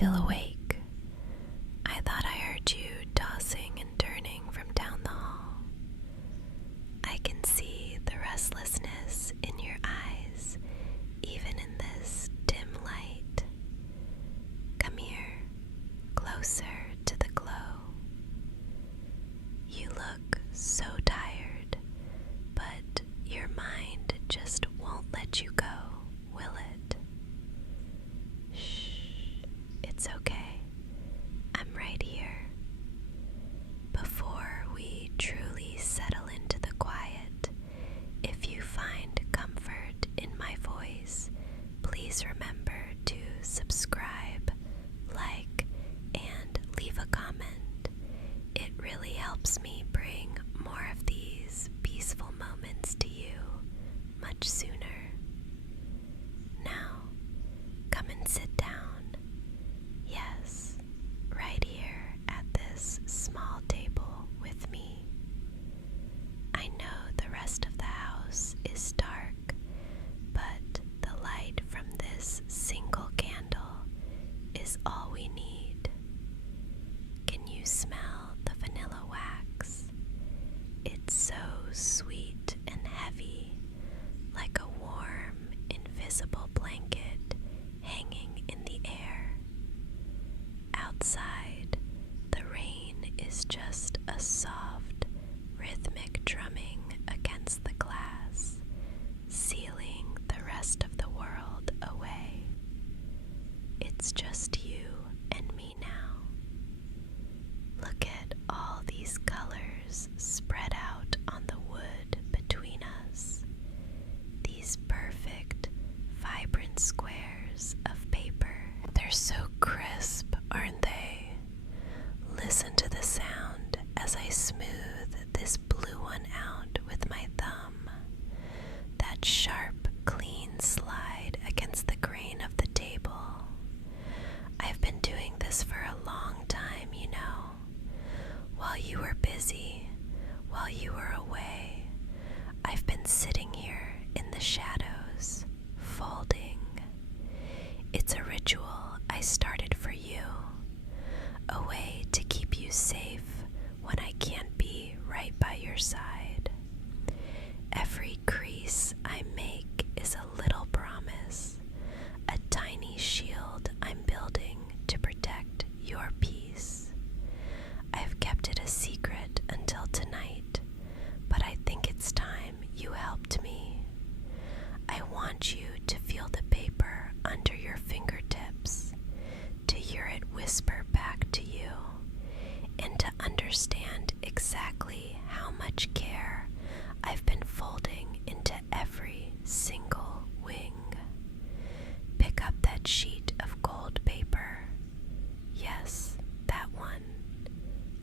still awake? I thought I heard you tossing and turning from down the hall. I can see the restlessness in your eyes, even in this dim light. Come here, closer to the glow. You look so tired, but your mind just won't let you go, will it? Shh, it's okay. I'm right here. Before we truly settle into the quiet, if you find comfort in my voice, please remember to subscribe, like, and leave a comment. It really helps me bring more of these peaceful moments to you much sooner. Now, come and sit down. Yes, right here at this small table with me. I know the rest of the house is dark, but the light from this single candle is all we need. Can you smell the vanilla wax? It's so sweet and heavy, like a warm, invisible blanket hanging in the air. Outside, the rain is just a soft, rhythmic drumming against the glass, sealing the rest of the world away. It's just you and me now. Look at all these colors spread out on the wood between us. These perfect, vibrant squares of paper. They're so crisp, aren't they? Listen to the sound as I smooth this blue one out with my thumb. That sharp, clean slide against the grain of the table. I've been doing this for a long time, you know. While you were busy, while you were away, I've been sitting here in the shadows, folding. It's a ritual I started for you, a way to keep you safe when I can't be right by your side. Every crease I make is a little promise, a tiny shield I'm building to protect your peace. I've kept it a secret until tonight, but I think it's time you helped me. I want you to feel the paper under your fingertips, to hear it whisper back to you, and to understand exactly how much care I've been folding into every single wing. Pick up that sheet of gold paper. Yes, that one.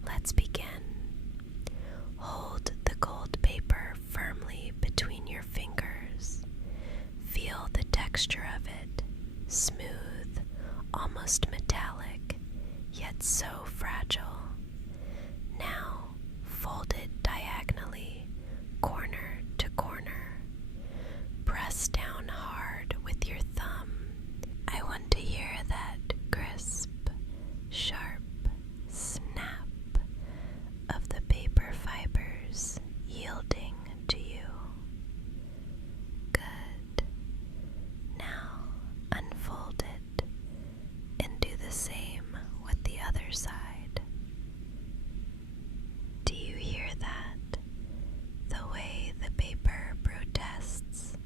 Let's begin. Hold the gold paper firmly between your fingers. Feel the texture of it, smooth, almost metallic, yet so fragile. Now, fold it diagonally, corner to corner. Press down hard with your thumb. I want to hear that crisp, sharp snap of the paper fibers yielding to you. Good. Now unfold it and do the same with the other side. Do you hear that? The way the paper protests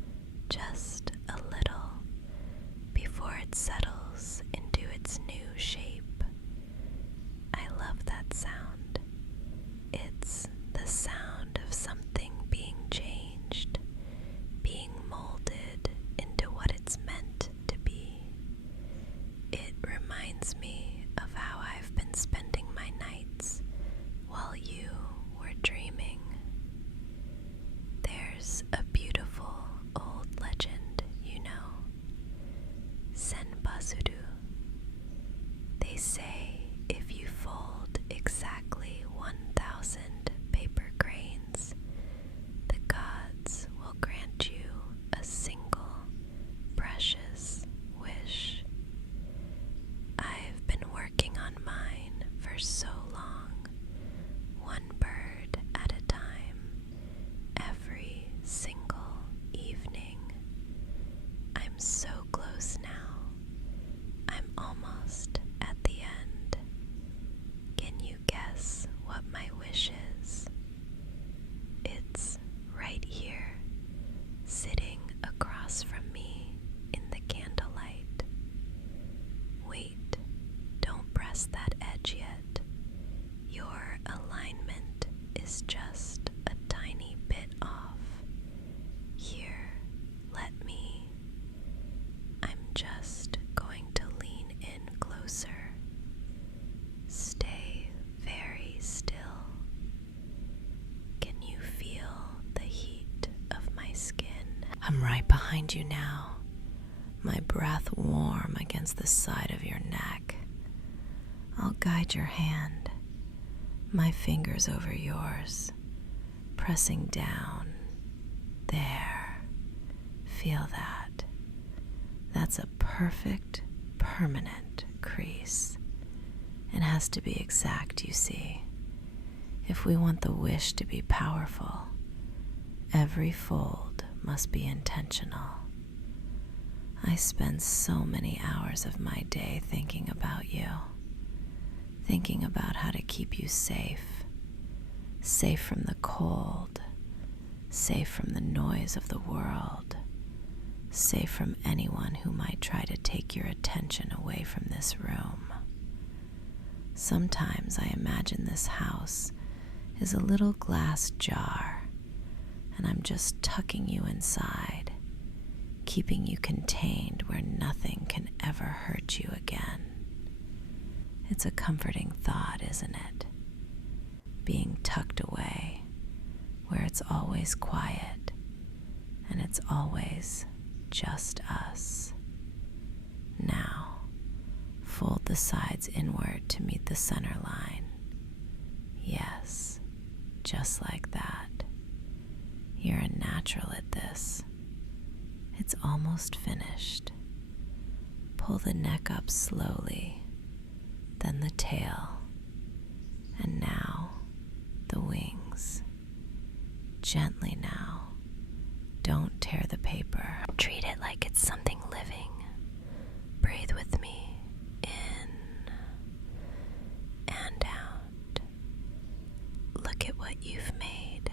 just a little before it settles into its new shape. I love that sound. It's the sound of something being changed, being molded into what it's meant to be. It reminds me of how I've been spending my nights while you were dreaming. There's a beautiful old legend, you know, Senbasudu. They say if you fold exactly 1,000 paper grains, the gods will grant you a single precious wish. I've so long, one bird at a time, every single evening. I'm so close now. I'm almost at the end. Can you guess what my wish is? It's right here, sitting across from me in the candlelight. Wait, don't press that edge yet. Your alignment is just a tiny bit off. Here, let me. I'm just going to lean in closer. Stay very still. Can you feel the heat of my skin? I'm right behind you now, my breath warm against the side of your neck. I'll guide your hand, my fingers over yours, pressing down. There. Feel that. That's a perfect, permanent crease. It has to be exact, you see. If we want the wish to be powerful, every fold must be intentional. I spend so many hours of my day thinking about you, thinking about how to keep you safe from the cold, safe from the noise of the world, safe from anyone who might try to take your attention away from this room. Sometimes I imagine this house is a little glass jar, and I'm just tucking you inside, keeping you contained where nothing can ever hurt you again. It's a comforting thought, isn't it? Being tucked away, where it's always quiet, and it's always just us. Now, fold the sides inward to meet the center line. Yes, just like that. You're a natural at this. It's almost finished. Pull the neck up slowly, then the tail, and now the wings. Gently now. Don't tear the paper. Treat it like it's something living. Breathe with me. In and out. Look at what you've made.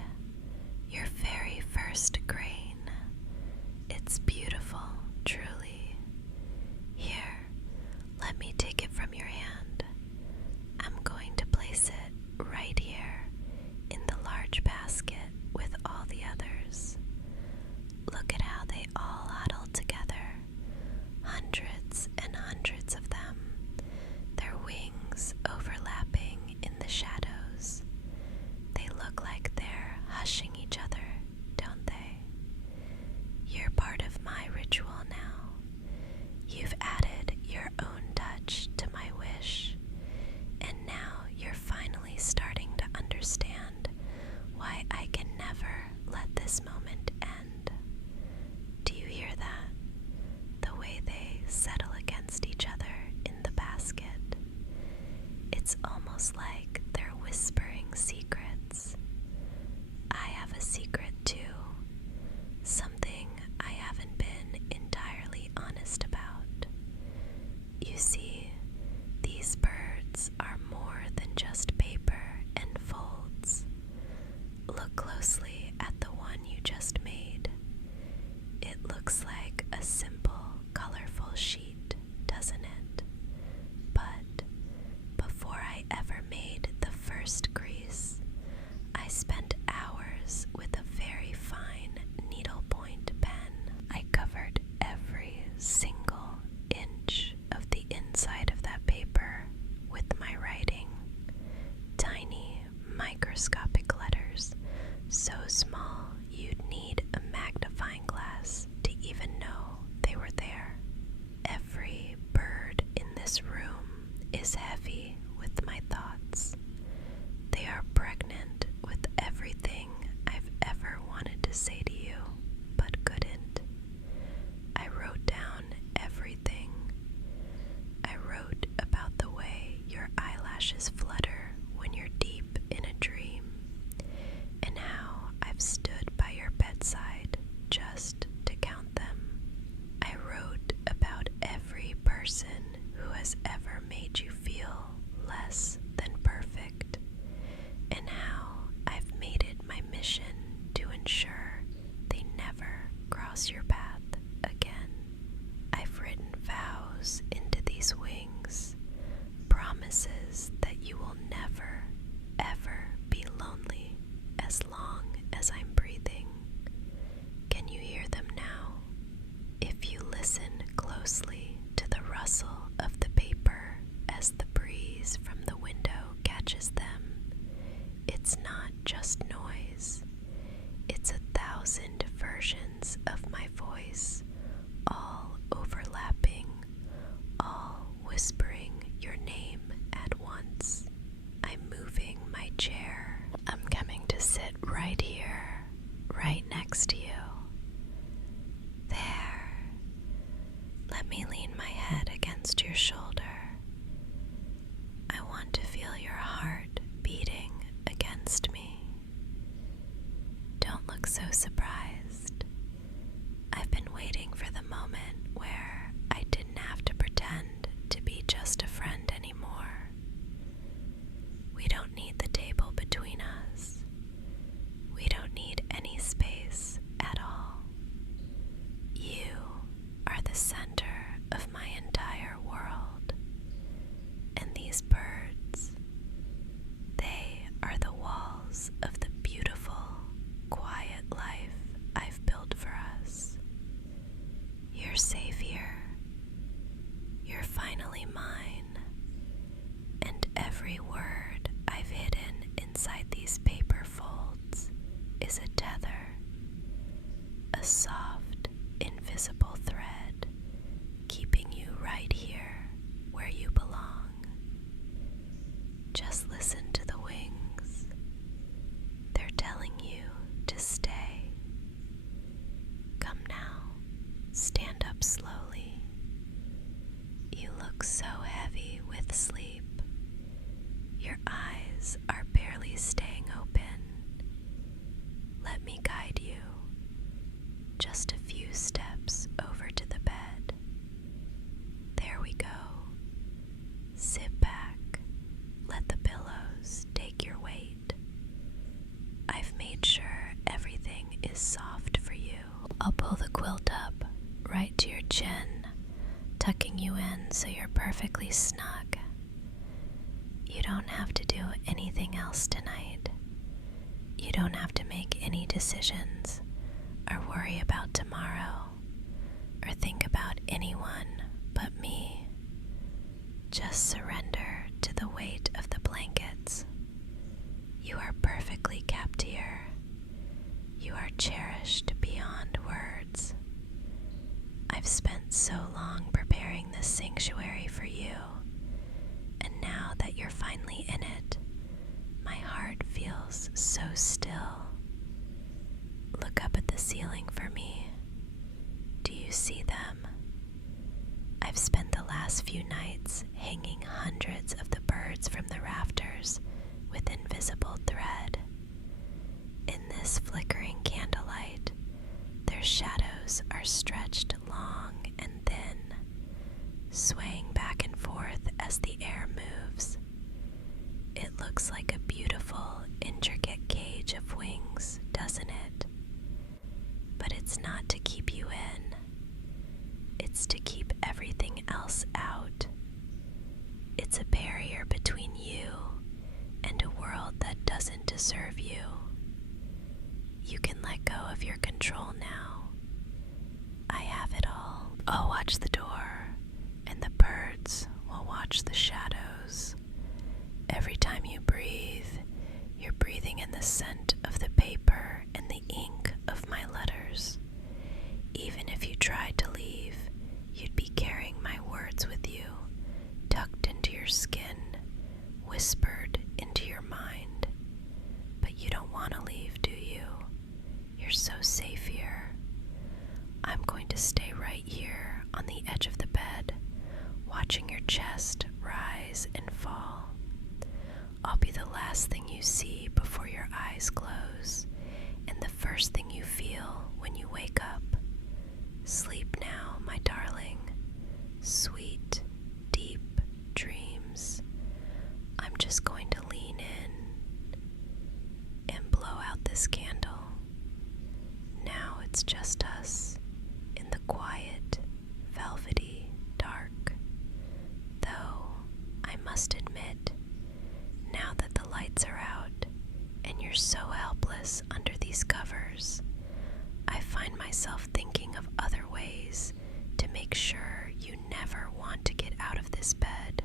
Your very first grain. It's beautiful, truly. Here, let me take it from your hand. I'm going to place it right here in the large basket with all the others. Look at how they all huddle together. Hundreds and hundreds of them. Their wings overlapping in the shadows. They look like they're hushing each other, don't they? You're part of my ritual now. You've added your own touch to my wish. And now you're finally starting to understand why I can never let this moment end. Do you hear that? The way they settle against each other in the basket. It's almost like they're whispering secrets. I have a secret too. Something I haven't been entirely honest about. You see, these birds are more than just paper and folds. Look closely at the one you just made. It looks like a simple, colorful sheet, doesn't it? But before I ever made the first crease, I spent hours with a very fine needlepoint pen. I covered every single inch of the inside of that paper with my writing. Tiny, microscopic letters, so small you'd need a magnifying glass to even know they were there. Every bird in this room is heavy with my thoughts. They are pregnant with everything I've ever wanted to say to you, but couldn't. I wrote down everything. I wrote about the way your eyelashes flutter right here, right next to you. There. Let me lean my head against your shoulder. I want to feel your heart beating against me. Don't look so surprised. I've been waiting for the moment where I didn't have to pretend to be just a friend anymore. We don't need the table between us. We don't need any space at all. You are the center of my entire world. And these birds, they are the walls of the beautiful, quiet life I've built for us. You're safe here. You're finally mine. And every word I've hidden inside these paper folds is a tether, a soft, invisible thread keeping you right here where you belong. Just listen to the wings. They're telling you to stay. Come now, stand up slowly. You look so heavy with sleep. Your eyes are barely staying open. Let me guide you. Just a few steps over to the bed. There we go. Sit back. Let the pillows take your weight. I've made sure everything is soft for you. I'll pull the quilt up right to your chin, tucking you in so you're perfectly snug. You don't have to do anything else tonight. You don't have to make any decisions or worry about tomorrow or think about anyone but me. Just surrender to the weight of the blankets. You are perfectly kept here. You are cherished beyond words. I've spent so long preparing this sanctuary for you, and now that you're finally in it, my heart feels so still. Look up at the ceiling for me. Do you see them? I've spent the last few nights hanging hundreds of the birds from the rafters with invisible thread. In this flickering candlelight, their shadows are stretched long and thin, swaying back and forth as the air moves. It looks like a beautiful, intricate cage of wings, doesn't it? But it's not to keep you in. It's to keep everything else out. It's a barrier between you and a world that doesn't deserve you. You can let go of your control now. I have it all. I'll watch the door, and the birds will watch the shadows. Every time you breathe, you're breathing in the scent of the paper and the ink of my letters. Even if you tried to leave, you'd be carrying my words with you, tucked into your skin, whispered into your mind. But you don't want to leave, do you? You're so safe here. I'm going to stay right here on the edge of the bed, watching your chest rise and fall. I'll be the last thing you see before your eyes close, and the first thing you feel when you wake up. Sleep now, my darling. Sweet, deep dreams. I'm just going to lean in and blow out this candle. Now it's just us in the quiet, velvety dark. Though, I must admit, now that the lights are out and you're so helpless under these covers, I find myself thinking of other ways to make sure you never want to get out of this bed.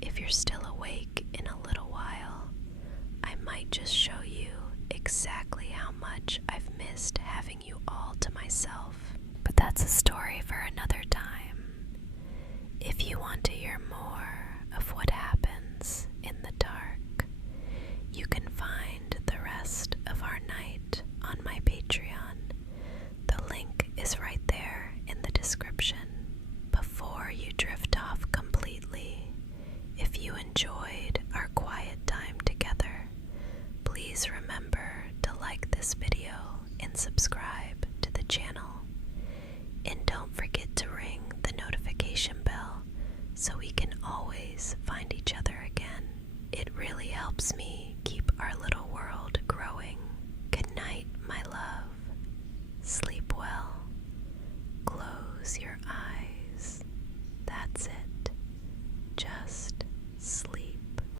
If you're still awake in a little while, I might just show you exactly how much I've missed having you all to myself. But that's a story for another time. If you want to hear more of what happens in the dark, you can find the rest description. Before you drift off completely, if you enjoyed our quiet time together, please remember to like this video and subscribe to the channel.